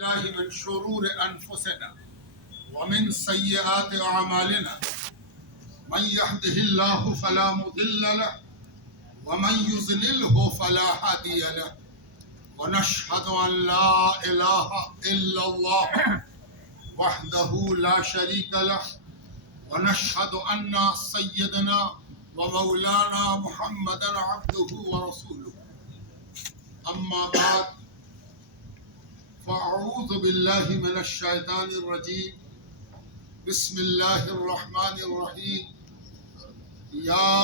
بالله من شرور أنفسنا ومن سيئات أعمالنا من يهده الله فلا مضل له ومن يضلله فلا هادي له ونشهد أن لا إله إلا الله وحده لا شريك له ونشهد أن سيدنا ومولانا محمدا عبده ورسوله أما بعد فأعوذ بالله من الشيطان الرجيم بسم الله الرحمن الرحيم يا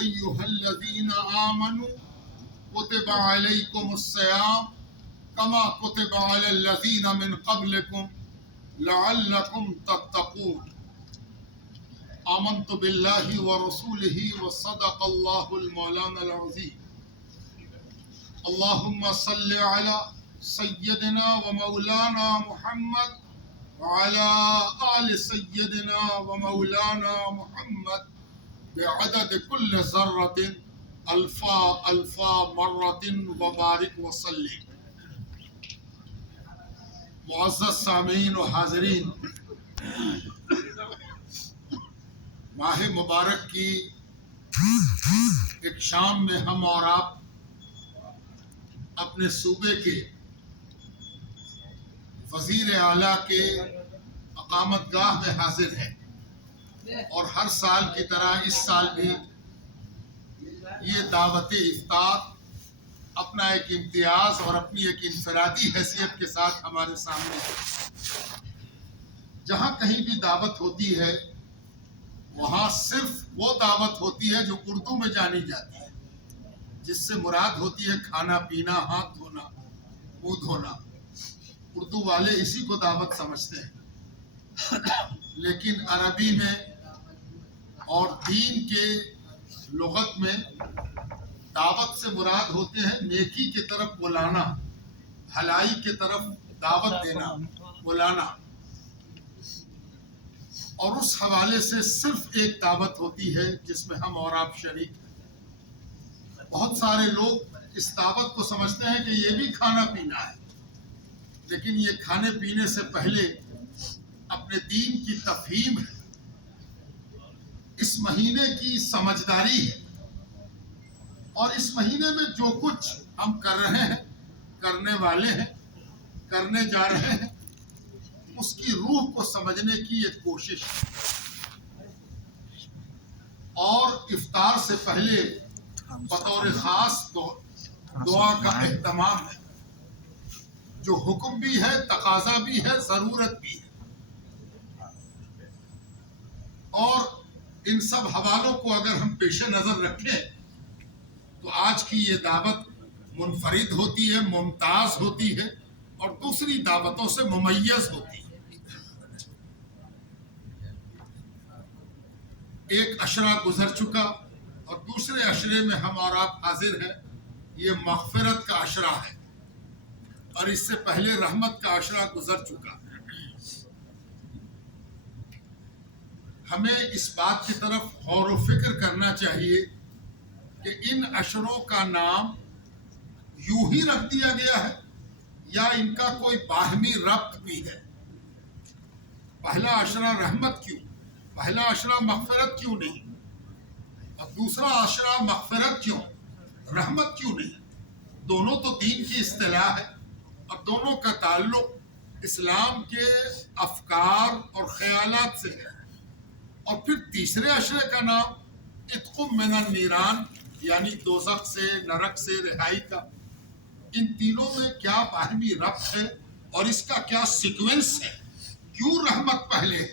أيها الذين آمنوا كتب عليكم الصيام كما كتب على الذين من قبلكم لعلكم تتقون آمنت بالله ورسوله وصدق الله المولانا العظيم اللهم صل على سيدنا ومولانا محمد وعلى آل سيدنا ومولانا محمد بعدد كل ذرة ألفا ألفا مرة وبارك وسلم. معزز سامعین و حاضرین، ماہ مبارک کی ایک شام میں ہم اور آپ اپنے صوبے کے وزیر اعلیٰ کے اقامت گاہ میں حاضر ہیں اور ہر سال کی طرح اس سال بھی یہ دعوت افطار اپنا ایک امتیاز اور اپنی ایک انفرادی حیثیت کے ساتھ ہمارے سامنے ہے. جہاں کہیں بھی دعوت ہوتی ہے وہاں صرف وہ دعوت ہوتی ہے جو اردو میں جانی جاتی ہے، جس سے مراد ہوتی ہے کھانا پینا، ہاتھ دھونا، منہ دھونا. اردو والے اسی کو دعوت سمجھتے ہیں، لیکن عربی میں اور دین کے لغت میں دعوت سے مراد ہوتے ہیں نیکی کی طرف بلانا، بھلائی کی طرف دعوت دینا، بلانا. اور اس حوالے سے صرف ایک دعوت ہوتی ہے جس میں ہم اور آپ شریک ہیں. بہت سارے لوگ اس دعوت کو سمجھتے ہیں کہ یہ بھی کھانا پینا ہے، لیکن یہ کھانے پینے سے پہلے اپنے دین کی تفہیم ہے، اس مہینے کی سمجھداری ہے، اور اس مہینے میں جو کچھ ہم کر رہے ہیں، کرنے والے ہیں، کرنے جا رہے ہیں، اس کی روح کو سمجھنے کی ایک کوشش ہے. اور افطار سے پہلے بطور خاص دعا کا اہتمام ہے، جو حکم بھی ہے، تقاضا بھی ہے، ضرورت بھی ہے. اور ان سب حوالوں کو اگر ہم پیش نظر رکھیں تو آج کی یہ دعوت منفرد ہوتی ہے، ممتاز ہوتی ہے، اور دوسری دعوتوں سے ممیز ہوتی ہے. ایک عشرہ گزر چکا اور دوسرے عشرے میں ہم اور آپ حاضر ہیں. یہ مغفرت کا عشرہ ہے، اور اس سے پہلے رحمت کا عشرہ گزر چکا. ہمیں اس بات کی طرف غور و فکر کرنا چاہیے کہ ان عشروں کا نام یوں ہی رکھ دیا گیا ہے یا ان کا کوئی باہمی ربط بھی ہے. پہلا عشرہ رحمت کیوں، پہلا عشرہ مغفرت کیوں نہیں، اور دوسرا عشرہ مغفرت کیوں، رحمت کیوں نہیں؟ دونوں تو دین کی اصطلاح ہے، اور دونوں کا تعلق اسلام کے افکار اور خیالات سے ہے. اور پھر تیسرے عشرے کا نام عتق من النیران، یعنی دوزخ سے، نرک سے رہائی کا. ان تینوں میں کیا باہمی ربط ہے اور اس کا کیا سیکوینس ہے؟ کیوں رحمت پہلے ہے،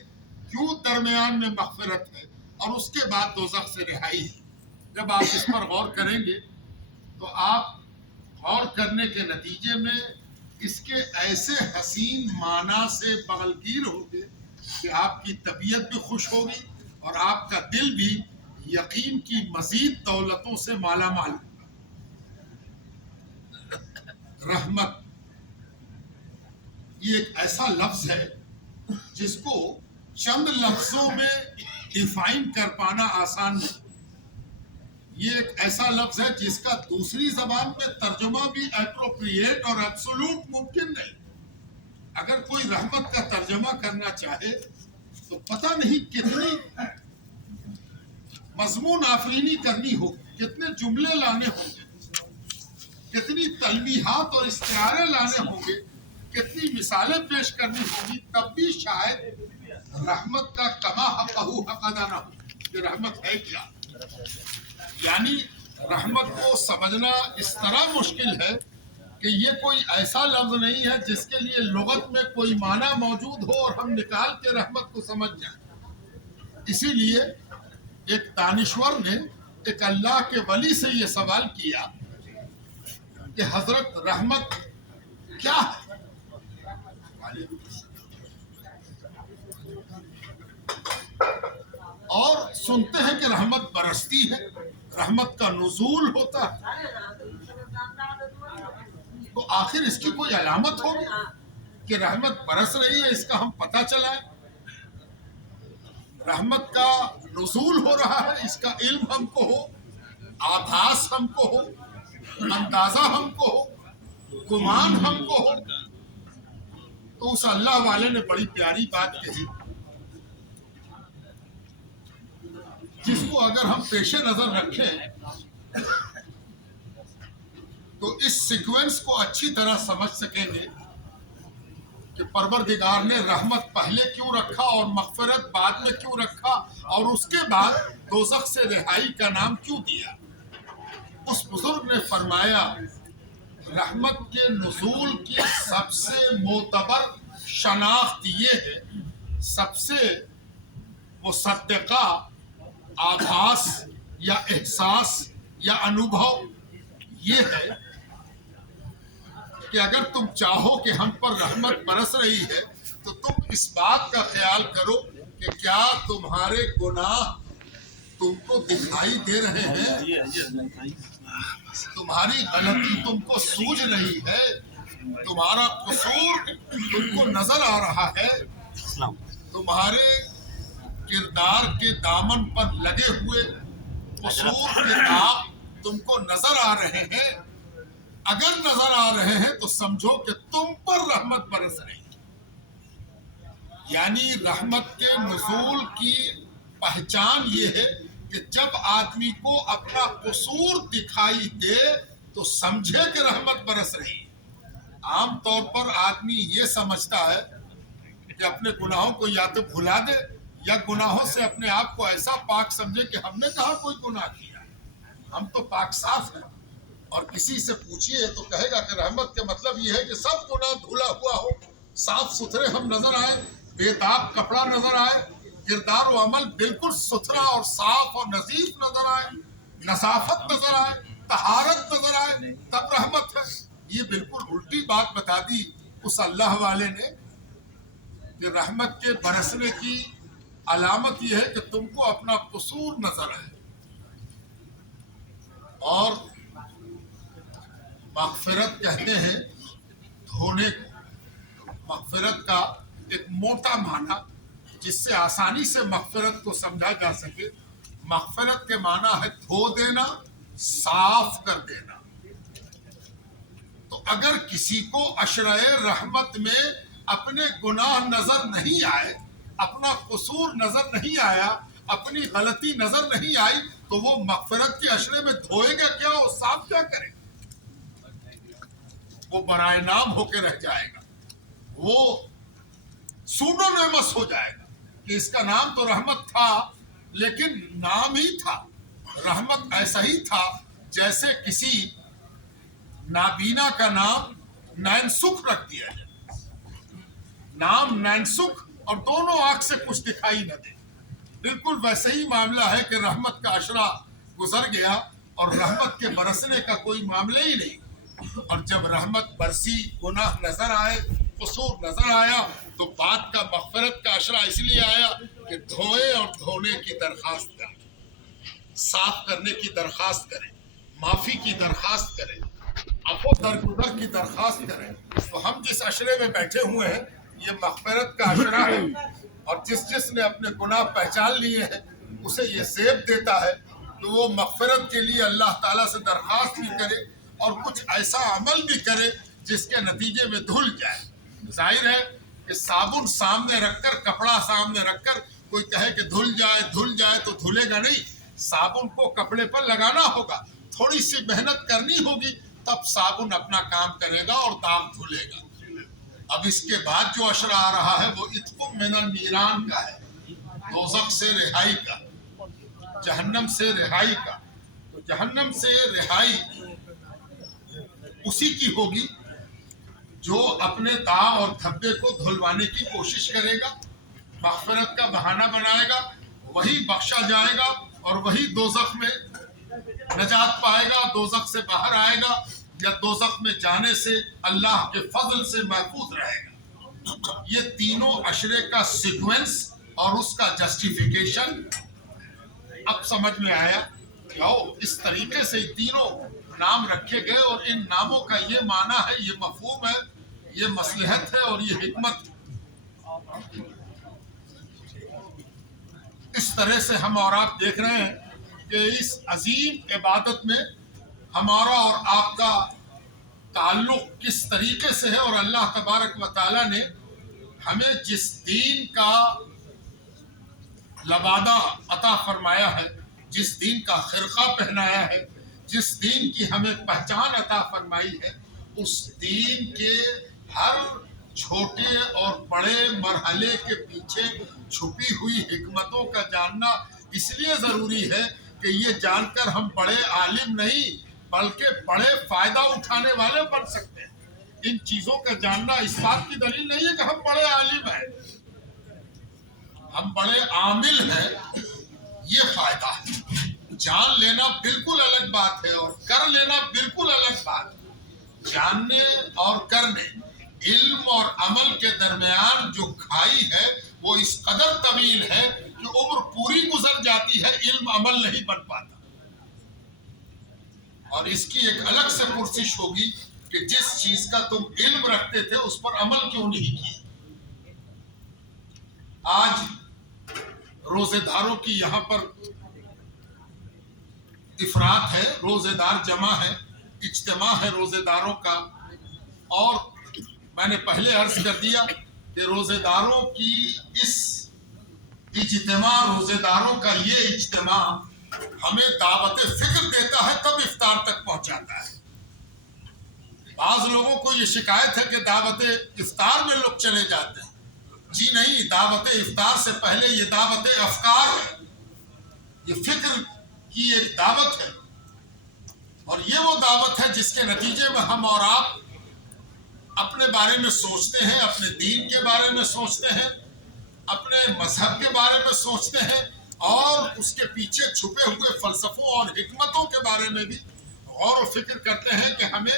کیوں درمیان میں مغفرت ہے، اور اس کے بعد دوزخ سے رہائی ہے؟ جب آپ اس پر غور کریں گے تو آپ غور کرنے کے نتیجے میں اس کے ایسے حسین معنی سے بغلگیر ہوں گے کہ آپ کی طبیعت بھی خوش ہوگی اور آپ کا دل بھی یقین کی مزید دولتوں سے مالا مال ہوگا. رحمت یہ ایک ایسا لفظ ہے جس کو چند لفظوں میں ڈیفائن کر پانا آسان نہیں. یہ ایک ایسا لفظ ہے جس کا دوسری زبان میں ترجمہ بھی اپروپریٹ اور ایبسولوٹ ممکن نہیں. اگر کوئی رحمت کا ترجمہ کرنا چاہے تو پتہ نہیں کتنی مضمون آفرینی کرنی ہو، کتنے جملے لانے ہوں گے، کتنی تلمیحات اور استعارے لانے ہوں گے، کتنی مثالیں پیش کرنی ہوں گی، تب بھی شاید رحمت کا کما حقہ حق ادا نہ ہو کہ رحمت ہے کیا۔ یعنی رحمت کو سمجھنا اس طرح مشکل ہے کہ یہ کوئی ایسا لفظ نہیں ہے جس کے لیے لغت میں کوئی معنی موجود ہو اور ہم نکال کے رحمت کو سمجھ جائیں۔ اسی لیے ایک دانشور نے ایک اللہ کے ولی سے یہ سوال کیا کہ حضرت رحمت کیا ہے؟ اور سنتے ہیں کہ رحمت برستی ہے، رحمت کا نزول ہوتا ہے، تو آخر اس کی کوئی علامت ہوگی کہ رحمت برس رہی ہے، اس کا ہم پتہ چلائیں۔ رحمت کا نزول ہو رہا ہے، اس کا علم ہم کو ہو، آبھاس ہم کو ہو، اندازہ ہم کو ہو، گمان ہم کو ہو۔ تو اس اللہ والے نے بڑی پیاری بات کہی جس کو اگر ہم پیش نظر رکھیں تو اس سیکوینس کو اچھی طرح سمجھ سکیں گے کہ پروردگار نے رحمت پہلے کیوں رکھا اور مغفرت بعد میں کیوں رکھا، اور اس کے بعد دوزخ سے رہائی کا نام کیوں دیا۔ اس بزرگ نے فرمایا رحمت کے نزول کی سب سے معتبر شناخت یہ ہے، سب سے مصدقہ آبھاس یا احساس یا انوبھو یہ ہے کہ اگر تم چاہو کہ ہم پر رحمت برس رہی ہے تو تم اس بات کا خیال کرو کہ کیا تمہارے گناہ تم کو دکھائی دے رہے ہیں، تمہاری غلطی تم کو سوجھ رہی ہے، تمہارا قصور تم کو نظر آ رہا ہے، تمہارے کردار کے دامن پر لگے ہوئے قصور کے داغ تم کو نظر آ رہے ہیں۔ اگر نظر آ رہے ہیں تو سمجھو کہ تم پر رحمت برس رہی ہے۔ یعنی رحمت کے نزول کی پہچان یہ ہے کہ جب آدمی کو اپنا قصور دکھائی دے تو سمجھے کہ رحمت برس رہی ہے۔ عام طور پر آدمی یہ سمجھتا ہے کہ اپنے گناہوں کو یا تو بھلا دے یا گناہوں سے اپنے آپ کو ایسا پاک سمجھے کہ ہم نے کہاں کوئی گناہ کیا، ہم تو پاک صاف ہیں۔ اور کسی سے پوچھئے تو کہے گا کہ رحمت کے مطلب یہ ہے کہ سب گناہ دھلا ہوا ہو، صاف ستھرے ہم نظر آئے، بے داغ کپڑا نظر آئے، کردار و عمل بالکل ستھرا اور صاف اور نظیف نظر آئے، نظافت نظر آئے، طہارت نظر آئے، تب رحمت ہے۔ یہ بالکل الٹی بات بتا دی اس اللہ والے نے کہ رحمت کے برسنے کی علامت یہ ہے کہ تم کو اپنا قصور نظر آئے۔ اور مغفرت کہتے ہیں دھونے کو، مغفرت کا ایک موٹا معنی جس سے آسانی سے مغفرت کو سمجھا جا سکے، مغفرت کے معنی ہے دھو دینا، صاف کر دینا۔ تو اگر کسی کو عشرہ رحمت میں اپنے گناہ نظر نہیں آئے، اپنا قصور نظر نہیں آیا، اپنی غلطی نظر نہیں آئی، تو وہ مغفرت کے عشرے میں دھوئے گا کیا اور صاف کیا کرے؟ وہ برائے نام ہو کے رہ جائے گا، وہ سوڈونیمس ہو جائے گا کہ اس کا نام تو رحمت تھا لیکن نام ہی تھا۔ رحمت ایسا ہی تھا جیسے کسی نابینا کا نام نینسکھ رکھ دیا جائے، نام نینسکھ اور دونوں آنکھ سے کچھ دکھائی نہ دے۔ بالکل ویسے ہی معاملہ ہے کہ رحمت کا عشرہ گزر گیا اور رحمت کے برسنے کا کوئی معاملہ ہی نہیں، اور جب رحمت برسی، گناہ نظر آئے، قصور نظر آیا، تو بات کا مغفرت کا عشرہ اس لیے آیا کہ دھوئے اور دھونے کی درخواست کریں، صاف کرنے کی درخواست کریں، معافی کی درخواست کریں، عفو درگزر کی درخواست کریں۔ تو ہم جس عشرے میں بیٹھے ہوئے ہیں یہ مغفرت کا عشرہ ہے، اور جس نے اپنے گناہ پہچان لیے ہیں اسے یہ زیب دیتا ہے کہ وہ مغفرت کے لیے اللہ تعالیٰ سے درخواست بھی کرے اور کچھ ایسا عمل بھی کرے جس کے نتیجے میں دھل جائے۔ ظاہر ہے کہ صابن سامنے رکھ کر، کپڑا سامنے رکھ کر کوئی کہے کہ دھل جائے تو دھلے گا نہیں. صابن کو کپڑے پر لگانا ہوگا، تھوڑی سی محنت کرنی ہوگی، تب صابن اپنا کام کرے گا اور داغ دھلے گا. اب اس کے بعد جو اشرا آ رہا ہے وہ اتقم من النیران کا ہے، دوزخ سے رہائی کا، جہنم سے رہائی کا. تو جہنم سے رہائی اسی کی ہوگی جو اپنے داغ اور دھبے کو دھلوانے کی کوشش کرے گا، مغفرت کا بہانہ بنائے گا، وہی بخشا جائے گا اور وہی دوزخ میں نجات پائے گا، دوزخ سے باہر آئے گا یا دوزخ میں جانے سے اللہ کے فضل سے محفوظ رہے گا. یہ تینوں اشرے کا سیکوینس اور اس کا جسٹیفیکیشن اب سمجھ میں آیا کہ اس طریقے سے تینوں نام رکھے گئے اور ان ناموں کا یہ معنی ہے، یہ مفہوم ہے، یہ مصلحت ہے اور یہ حکمت. اس طرح سے ہم اور آپ دیکھ رہے ہیں کہ اس عظیم عبادت میں ہمارا اور آپ کا تعلق کس طریقے سے ہے، اور اللہ تبارک و تعالیٰ نے ہمیں جس دین کا لبادہ عطا فرمایا ہے، جس دین کا خرقہ پہنایا ہے، جس دین کی ہمیں پہچان عطا فرمائی ہے، اس دین کے ہر چھوٹے اور بڑے مرحلے کے پیچھے چھپی ہوئی حکمتوں کا جاننا اس لیے ضروری ہے کہ یہ جان کر ہم بڑے عالم نہیں بلکہ بڑے فائدہ اٹھانے والے بن سکتے ہیں. ان چیزوں کا جاننا اس بات کی دلیل نہیں ہے کہ ہم بڑے عالم ہیں، ہم بڑے عامل ہیں، یہ فائدہ ہے. جان لینا بالکل الگ بات ہے اور کر لینا بالکل الگ بات ہے. جاننے اور کرنے، علم اور عمل کے درمیان جو کھائی ہے وہ اس قدر طویل ہے کہ عمر پوری گزر جاتی ہے، علم عمل نہیں بن پاتا. اور اس کی ایک الگ سے پرسش ہوگی کہ جس چیز کا تم علم رکھتے تھے اس پر عمل کیوں نہیں کیا. آج روزے داروں کی یہاں پر افراد ہے، روزے دار جمع ہے، اجتماع ہے روزے داروں کا. اور میں نے پہلے عرض کر دیا کہ روزے داروں کی اس اجتماع، روزے داروں کا یہ اجتماع ہمیں دعوت فکر دیتا ہے، تب افطار تک پہنچاتا ہے. بعض لوگوں کو یہ شکایت ہے کہ دعوت افطار میں لوگ چلے جاتے ہیں. جی نہیں، دعوت افطار سے پہلے یہ دعوت افکار ہے، یہ فکر کی ایک دعوت ہے. اور یہ وہ دعوت ہے جس کے نتیجے میں ہم اور آپ اپنے بارے میں سوچتے ہیں، اپنے دین کے بارے میں سوچتے ہیں، اپنے مذہب کے بارے میں سوچتے ہیں، اور اس کے پیچھے چھپے ہوئے فلسفوں اور حکمتوں کے بارے میں بھی غور و فکر کرتے ہیں کہ ہمیں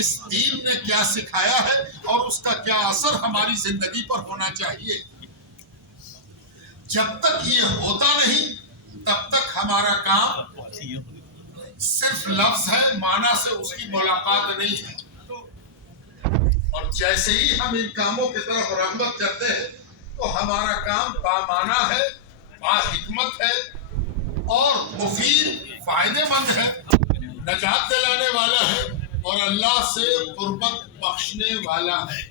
اس دین نے کیا سکھایا ہے اور اس کا کیا اثر ہماری زندگی پر ہونا چاہیے. جب تک یہ ہوتا نہیں تب تک ہمارا کام صرف لفظ ہے، معنی سے اس کی ملاقات نہیں ہے. اور جیسے ہی ہم ان کاموں کی طرف رغبت کرتے ہیں تو ہمارا کام بامعنی ہے، با حکمت ہے اور مفید، فائدے مند ہے، نجات دلانے والا ہے اور اللہ سے قربت بخشنے والا ہے.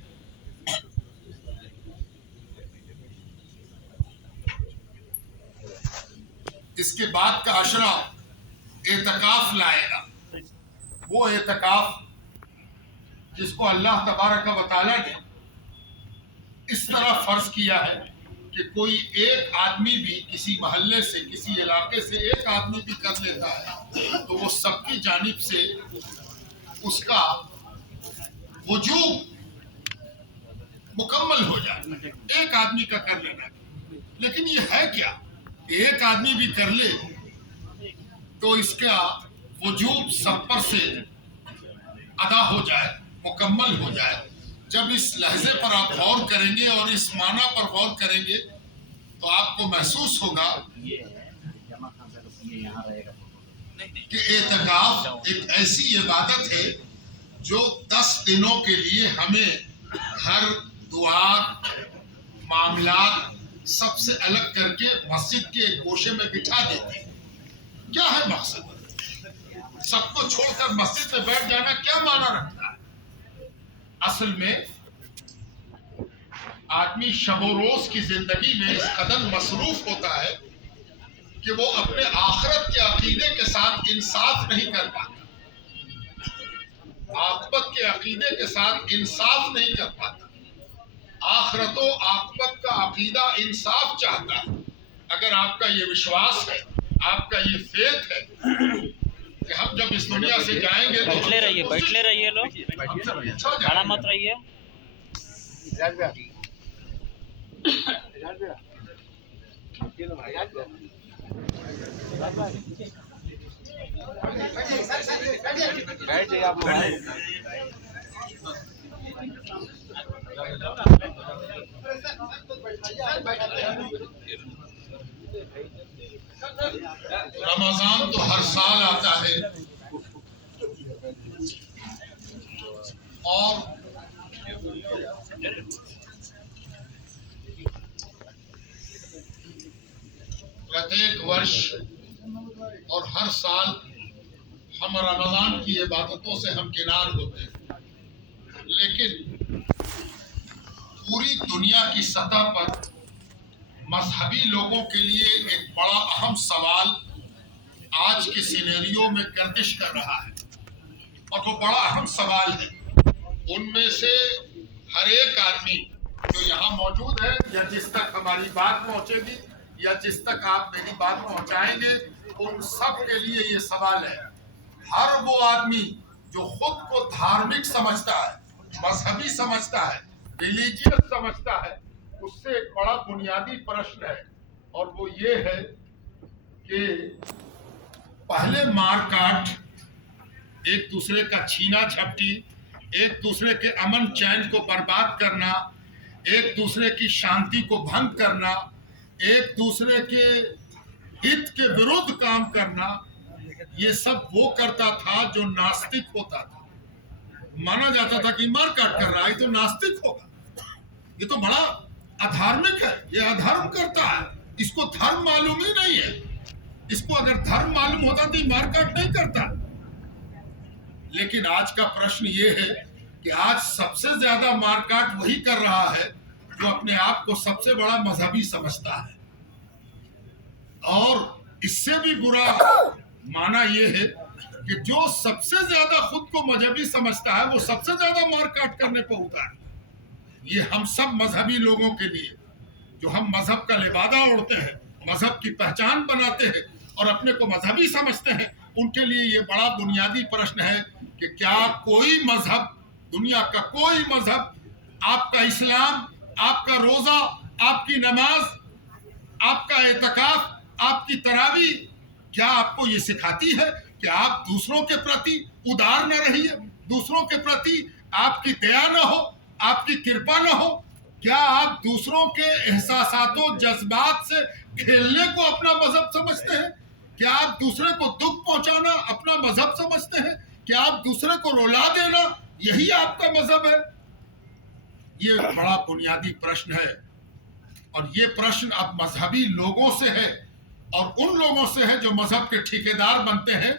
اس کے بعد کا اشرا اعتکاف لائے گا. وہ اعتکاف جس کو اللہ تبارک و تعالیٰ نے اس طرح فرض کیا ہے کہ کوئی ایک آدمی بھی کسی محلے سے، کسی علاقے سے ایک آدمی بھی کر لیتا ہے تو وہ سب کی جانب سے اس کا وجوب مکمل ہو جائے. ایک آدمی کا کر لینا. لیکن یہ ہے کیا؟ ایک آدمی بھی کر لے تو اس کا وجوب سب پر سے ادا ہو جائے، مکمل ہو جائے. جب اس لحظے پر آپ غور کریں گے اور اس معنی پر غور کریں گے تو آپ کو محسوس ہوگا کہ اعتکاف ایک ایسی عبادت ہے جو 10 دنوں کے لیے ہمیں ہر دعا، معاملات سب سے الگ کر کے مسجد کے ایک گوشے میں بٹھا دیتی ہے. کیا ہے مقصد؟ سب کو چھوڑ کر مسجد میں بیٹھ جانا کیا معنی رکھتا ہے؟ اصل میں آدمی شب و روز کی زندگی میں اس قدر مصروف ہوتا ہے کہ وہ اپنے آخرت کے عقیدے کے ساتھ انصاف نہیں کر پاتا، عاقبت کے عقیدے کے ساتھ انصاف نہیں کر پاتا۔ آخرت و عاقبت کا عقیدہ انصاف چاہتا ہے۔ اگر آپ کا یہ وشواس ہے، آپ کا یہ فیتھ ہے کہ ہم جب اس دنیا سے جائیں گے تو بیٹھلے رہیے لوگ، کھڑا مت رہیے۔ رمضان تو ہر سال آتا ہے اور پرتیک ورش اور ہر سال ہم رمضان کی عبادتوں سے ہمکنار ہوتے ہیں، لیکن پوری دنیا کی سطح پر مذہبی لوگوں کے لیے ایک بڑا اہم سوال آج کے سینیریو میں گردش کر رہا ہے، اور وہ بڑا اہم سوال ہے۔ ان میں سے ہر ایک آدمی جو یہاں موجود ہے یا جس تک ہماری بات پہنچے گی یا جس تک آپ میری بات پہنچائیں گے، ان سب کے لیے یہ سوال ہے۔ ہر وہ آدمی جو خود کو دھارمک سمجھتا ہے، مذہبی سمجھتا ہے، ریلیجیس سمجھتا ہے، اس سے ایک بڑا بنیادی پرشن ہے، اور وہ یہ ہے کہ پہلے مار کاٹ، ایک دوسرے کا چھینا جھپٹی، ایک دوسرے کے امن چین کو برباد کرنا، ایک دوسرے کی شانتی کو بھنگ کرنا، ایک دوسرے کے ہت کے ورودھ کام کرنا، یہ سب وہ کرتا تھا جو ناستک ہوتا تھا۔ مانا جاتا تھا کہ مار کاٹ کر رہا ہے تو ناستک ہوگا، یہ تو بڑا ادھارمک ہے، یہ ادھرم کرتا ہے، اس کو دھرم معلوم ہی نہیں ہے۔ اس کو اگر دھرم معلوم ہوتا تو یہ مار کاٹ نہیں کرتا۔ لیکن آج کا پرشن یہ ہے کہ آج سب سے زیادہ مار کاٹ وہی کر رہا ہے جو اپنے آپ کو سب سے بڑا مذہبی سمجھتا ہے، اور اس سے بھی برا مانا یہ ہے کہ جو سب سے زیادہ خود کو مذہبی سمجھتا ہے وہ سب سے زیادہ مار کاٹ کرنے پہ ہوتا ہے۔ یہ ہم سب مذہبی لوگوں کے لیے جو ہم مذہب کا لبادہ اوڑھتے ہیں، مذہب کی پہچان بناتے ہیں اور اپنے کو مذہبی سمجھتے ہیں، ان کے لیے یہ بڑا بنیادی پرشن ہے کہ کیا کوئی مذہب، دنیا کا کوئی مذہب، آپ کا اسلام، آپ کا روزہ، آپ کی نماز، آپ کا اعتکاف، آپ کی تراویح، کیا آپ کو یہ سکھاتی ہے کہ آپ دوسروں کے پرتی ادار نہ رہیے، دوسروں کے پرتی آپ کی دیا نہ ہو، آپ کی کرپا نہ ہو؟ کیا آپ دوسروں کے احساسات و جذبات سے کھیلنے کو اپنا مذہب سمجھتے ہیں؟ کیا آپ دوسرے کو دکھ پہنچانا اپنا مذہب سمجھتے ہیں؟ کیا آپ دوسرے کو رلا دینا یہی آپ کا مذہب ہے؟ یہ بڑا بنیادی پرشن ہے، اور یہ پرشن اب مذہبی لوگوں سے ہے، اور ان لوگوں سے ہے جو مذہب کے ٹھیکیدار بنتے ہیں،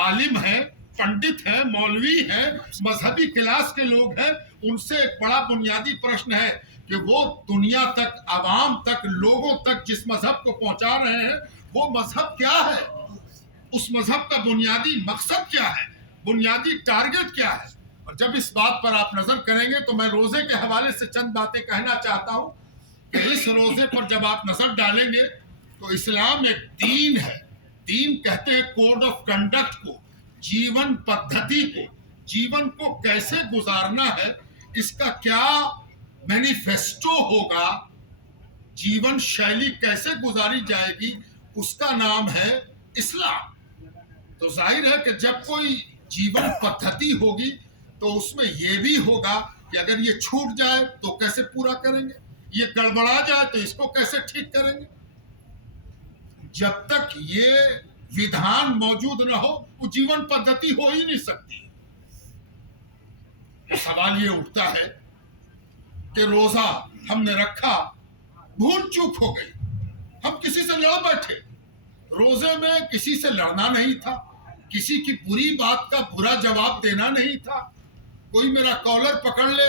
عالم ہیں، پنڈت ہیں، مولوی ہیں، مذہبی کلاس کے لوگ ہیں۔ ان سے ایک بڑا بنیادی پرشن ہے کہ وہ دنیا تک، عوام تک، لوگوں تک جس مذہب کو پہنچا رہے ہیں وہ مذہب کیا ہے، اس مذہب کا بنیادی مقصد کیا ہے، بنیادی ٹارگٹ کیا ہے۔ اور جب اس بات پر آپ نظر کریں گے تو میں روزے کے حوالے سے چند باتیں کہنا چاہتا ہوں کہ اس روزے پر جب آپ نظر ڈالیں گے تو اسلام ایک دین ہے۔ دین کہتے ہیں کوڈ آف کنڈکٹ کو، جیون پدھتی کو، جیون کو کیسے گزارنا ہے، اس کا کیا مینیفیسٹو ہوگا، جیون شیلی کیسے گزاری جائے گی، اس کا نام ہے اسلام۔ تو ظاہر ہے کہ جب کوئی جیون پدھتی ہوگی تو اس میں یہ بھی ہوگا کہ اگر یہ چھوٹ جائے تو کیسے پورا کریں گے، یہ گڑبڑا جائے تو اس کو کیسے ٹھیک کریں گے۔ جب تک یہ ودھان موجود نہ ہو وہ جیون پدھتی ہو ہی نہیں سکتی۔ سوال یہ اٹھتا ہے کہ روزہ ہم نے رکھا، بھول چوک ہو گئی، ہم کسی سے لڑ بیٹھے۔ روزے میں کسی سے لڑنا نہیں تھا، کسی کی بری بات کا برا جواب دینا نہیں تھا، کوئی میرا کالر پکڑ لے